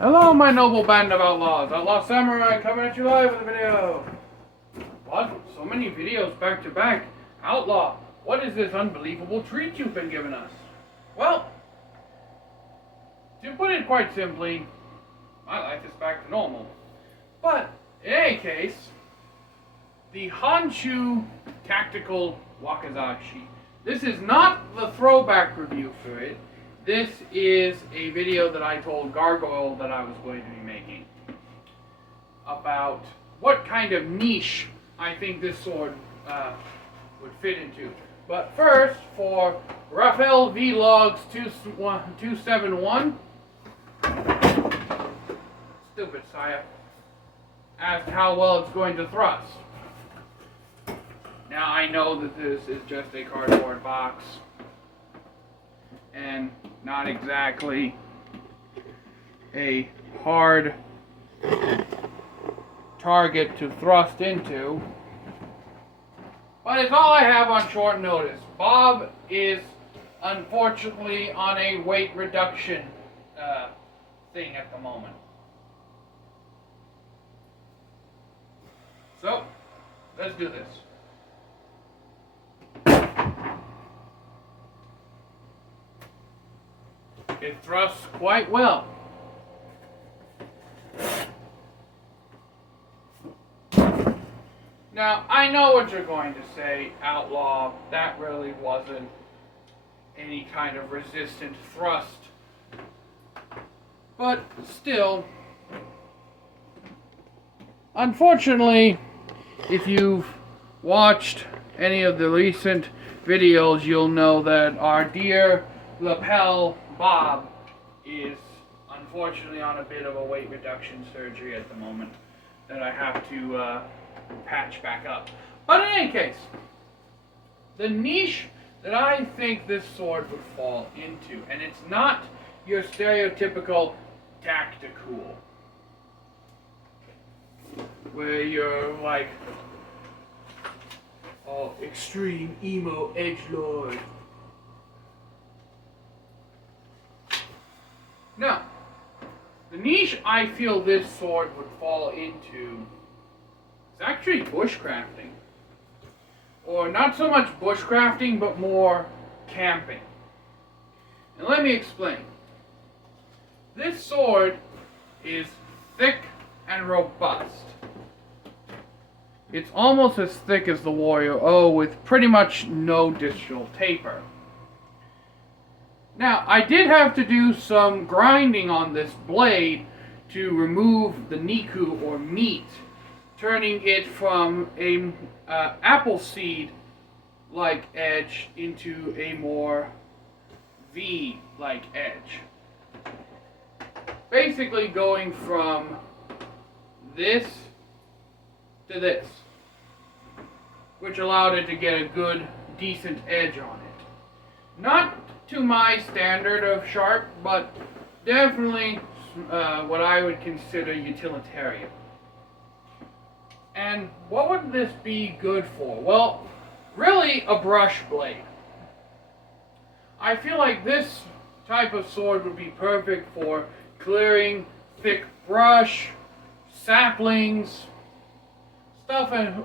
Hello, my noble band of outlaws. Outlaw Samurai coming at you live with a video. What? So many videos back to back. Outlaw, what is this unbelievable treat you've been giving us? Well, to put it quite simply, my life is back to normal. But, in any case, the honshu tactical wakizashi. This is not the throwback review for it. This is a video that I told Gargoyle that I was going to be making about what kind of niche I think this sword would fit into. But first, for Raphael Vlogs 271, stupid Saya, asked how well it's going to thrust. Now I know that this is just a cardboard box and not exactly a hard target to thrust into, but it's all I have on short notice. Bob is unfortunately on a weight reduction thing at the moment. So, let's do this. It thrusts quite well. Now, I know what you're going to say, Outlaw. That really wasn't any kind of resistant thrust. But still, unfortunately, if you've watched any of the recent videos, you'll know that our dear lapel Bob is unfortunately on a bit of a weight reduction surgery at the moment that I have to patch back up. But in any case, the niche that I think this sword would fall into, and it's not your stereotypical tactical, where you're like, oh, extreme emo edgelord. Now, the niche I feel this sword would fall into is actually bushcrafting. Or not so much bushcrafting, but more camping. And let me explain. This sword is thick and robust. It's almost as thick as the Warrior O with pretty much no distal taper. Now, I did have to do some grinding on this blade to remove the niku, or meat, turning it from a apple seed-like edge into a more V-like edge. Basically going from this to this, which allowed it to get a good, decent edge on it. Not to my standard of sharp, but definitely what I would consider utilitarian. And what would this be good for? Well, really a brush blade. I feel like this type of sword would be perfect for clearing thick brush, saplings, stuff, and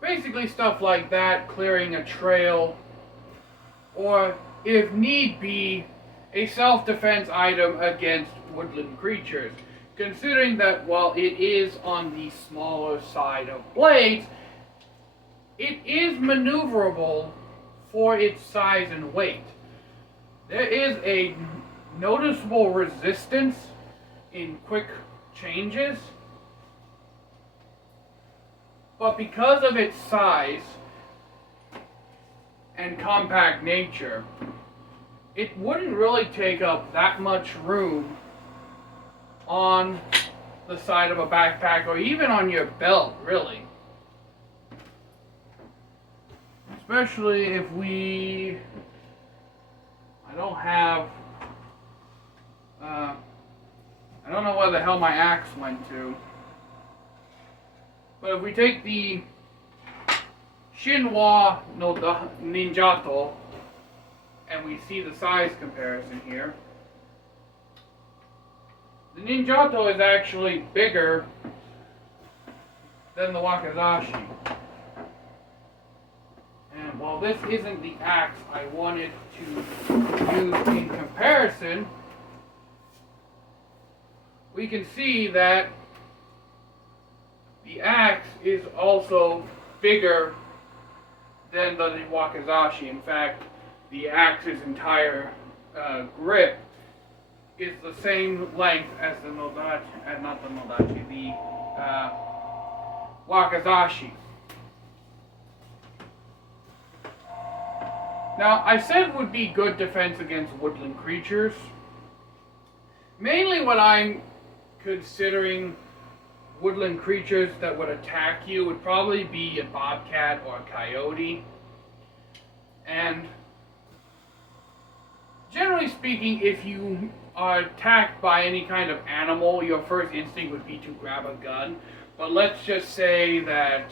basically stuff like that, clearing a trail, or if need be, a self-defense item against woodland creatures. Considering that while it is on the smaller side of blades, it is maneuverable for its size and weight. There is a noticeable resistance in quick changes, but because of its size and compact nature, it wouldn't really take up that much room on the side of a backpack or even on your belt, really. Especially if I don't have, I don't know where the hell my axe went to, but if we take the Shinwa no Ninjato and we see the size comparison here, The ninjato is actually bigger than the wakizashi. And while this isn't the axe I wanted to use in comparison, we can see that the axe is also bigger than the wakizashi. In fact, the axe's entire grip is the same length as the wakizashi. Now, I said it would be good defense against woodland creatures. Mainly what I'm considering woodland creatures that would attack you would probably be a bobcat or a coyote. And generally speaking, if you are attacked by any kind of animal, your first instinct would be to grab a gun. But let's just say that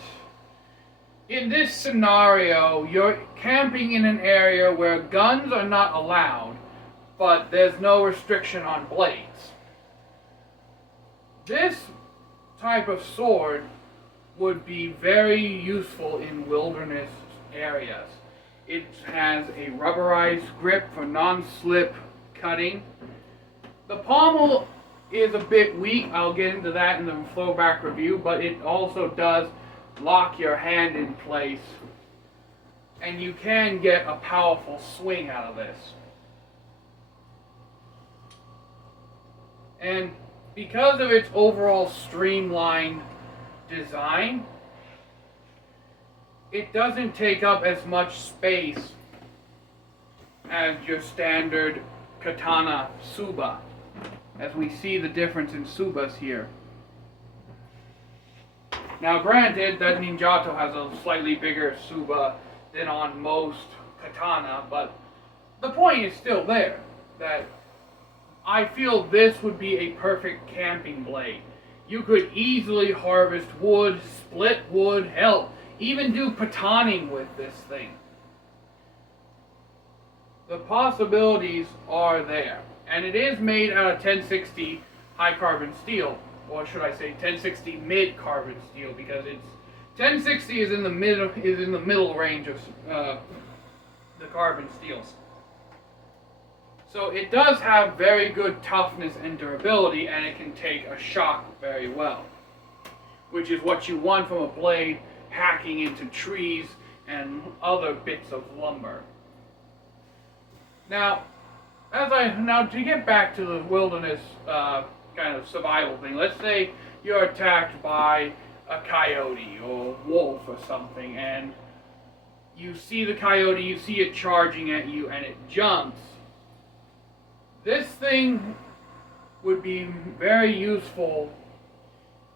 in this scenario, you're camping in an area where guns are not allowed, but there's no restriction on blades. This type of sword would be very useful in wilderness areas. It has a rubberized grip for non-slip cutting. The pommel is a bit weak. I'll get into that in the flowback review, but it also does lock your hand in place, and you can get a powerful swing out of this. And because of its overall streamlined design, it doesn't take up as much space as your standard katana tsuba, as we see the difference in tsubas here. Now granted, that ninjato has a slightly bigger tsuba than on most katana, but the point is still there, that I feel this would be a perfect camping blade. You could easily harvest wood, split wood, hell, even do pataning with this thing. The possibilities are there. And it is made out of 1060 high carbon steel. Or should I say 1060 mid carbon steel, because it's 1060 is in the middle range of the carbon steels. So it does have very good toughness and durability, and it can take a shock very well, which is what you want from a blade hacking into trees and other bits of lumber. Now, to get back to the wilderness kind of survival thing, let's say you're attacked by a coyote or a wolf or something, and you see the coyote, you see it charging at you, and it jumps. This thing would be very useful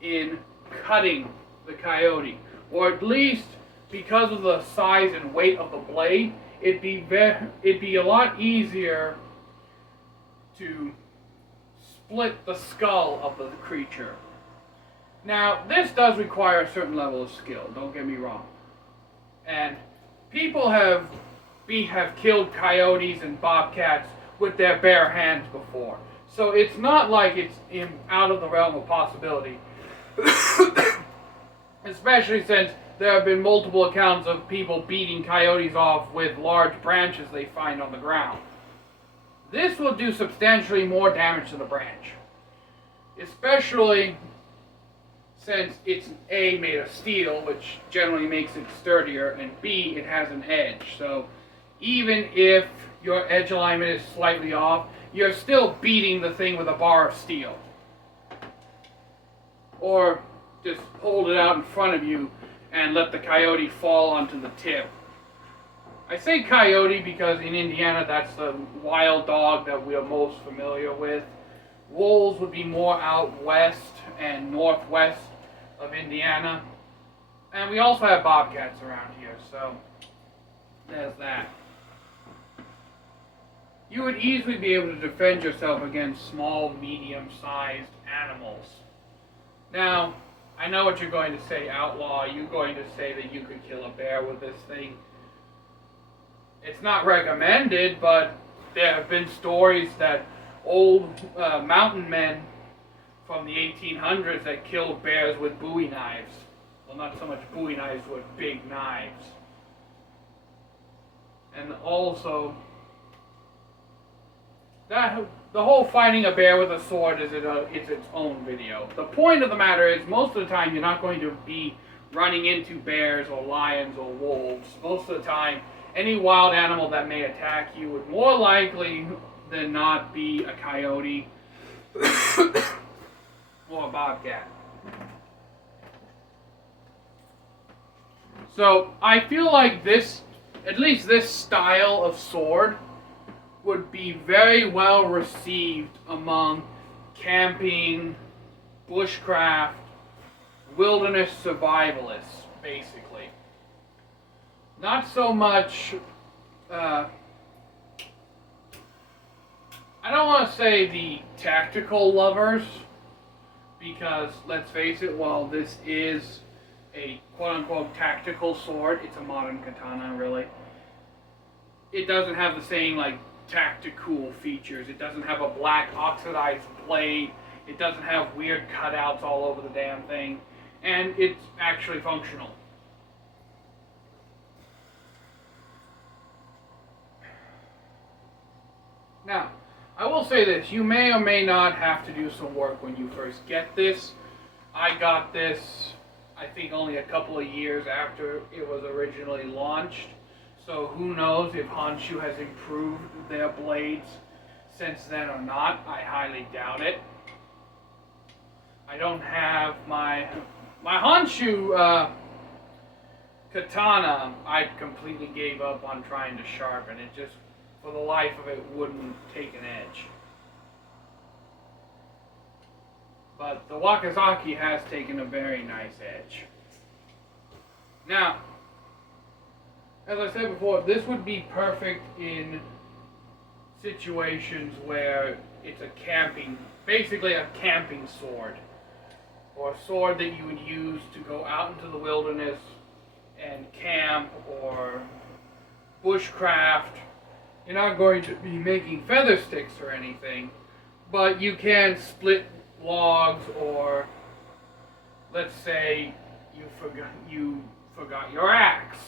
in cutting the coyote, or at least because of the size and weight of the blade, it'd be a lot easier to split the skull of the creature. Now, this does require a certain level of skill, don't get me wrong. And people have killed coyotes and bobcats with their bare hands before. So it's not like it's out of the realm of possibility. Especially since there have been multiple accounts of people beating coyotes off with large branches they find on the ground. This will do substantially more damage to the branch. Especially since it's A, made of steel, which generally makes it sturdier, and B, it has an edge. So even if your edge alignment is slightly off, you're still beating the thing with a bar of steel. Or just hold it out in front of you and let the coyote fall onto the tip. I say coyote because in Indiana that's the wild dog that we are most familiar with. Wolves would be more out west and northwest of Indiana. And we also have bobcats around here, so there's that. You would easily be able to defend yourself against small, medium-sized animals. Now, I know what you're going to say, Outlaw. You're going to say that you could kill a bear with this thing. It's not recommended, but there have been stories that old mountain men from the 1800s that killed bears with Bowie knives. Well, not so much Bowie knives, but big knives. And also, that the whole fighting a bear with a sword is its own video. The point of the matter is, most of the time you're not going to be running into bears or lions or wolves. Most of the time, any wild animal that may attack you would more likely than not be a coyote or a bobcat. So I feel like this, at least this style of sword, would be very well received among camping, bushcraft, wilderness survivalists, basically. Not so much, I don't want to say the tactical lovers, because let's face it, while this is a quote-unquote tactical sword, it's a modern katana, really. It doesn't have the same, like, tactical features. It doesn't have a black oxidized blade. It doesn't have weird cutouts all over the damn thing. And it's actually functional. Now, I will say this. You may or may not have to do some work when you first get this. I got this, I think, only a couple of years after it was originally launched. So who knows if Honshu has improved their blades since then or not. I highly doubt it. I don't have my Honshu katana. I completely gave up on trying to sharpen it. Just for the life of it wouldn't take an edge. But the wakizashi has taken a very nice edge. Now, as I said before, this would be perfect in situations where it's basically a camping sword, or a sword that you would use to go out into the wilderness and camp or bushcraft. You're not going to be making feather sticks or anything, but you can split logs, or let's say you forgot your axe.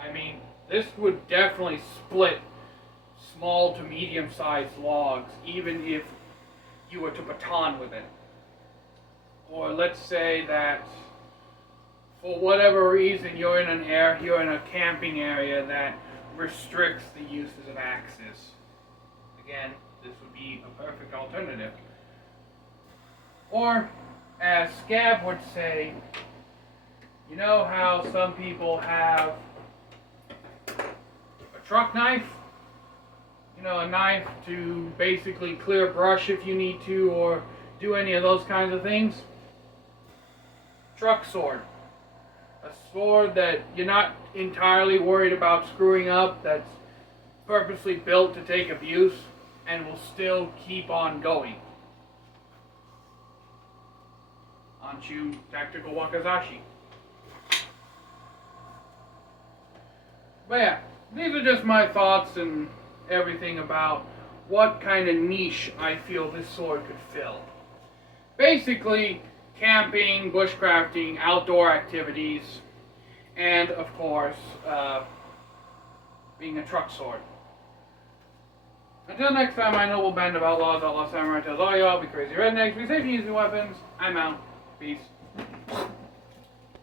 I mean, this would definitely split small to medium-sized logs, even if you were to baton with it. Or let's say that for whatever reason you're in a camping area that restricts the uses of axes. Again, this would be a perfect alternative. Or, as Scab would say, you know how some people have a truck knife? You know, a knife to basically clear brush if you need to, or do any of those kinds of things. Truck sword. A sword that you're not entirely worried about screwing up, that's purposely built to take abuse and will still keep on going. Honshu Tactical Wakizashi. But yeah, these are just my thoughts and everything about what kind of niche I feel this sword could fill. Basically, camping, bushcrafting, outdoor activities, and of course, being a truck sword. Until next time, my noble band of outlaws, outlaw samurai tells all y'all, be crazy rednecks, be safe using weapons. I'm out. Peace.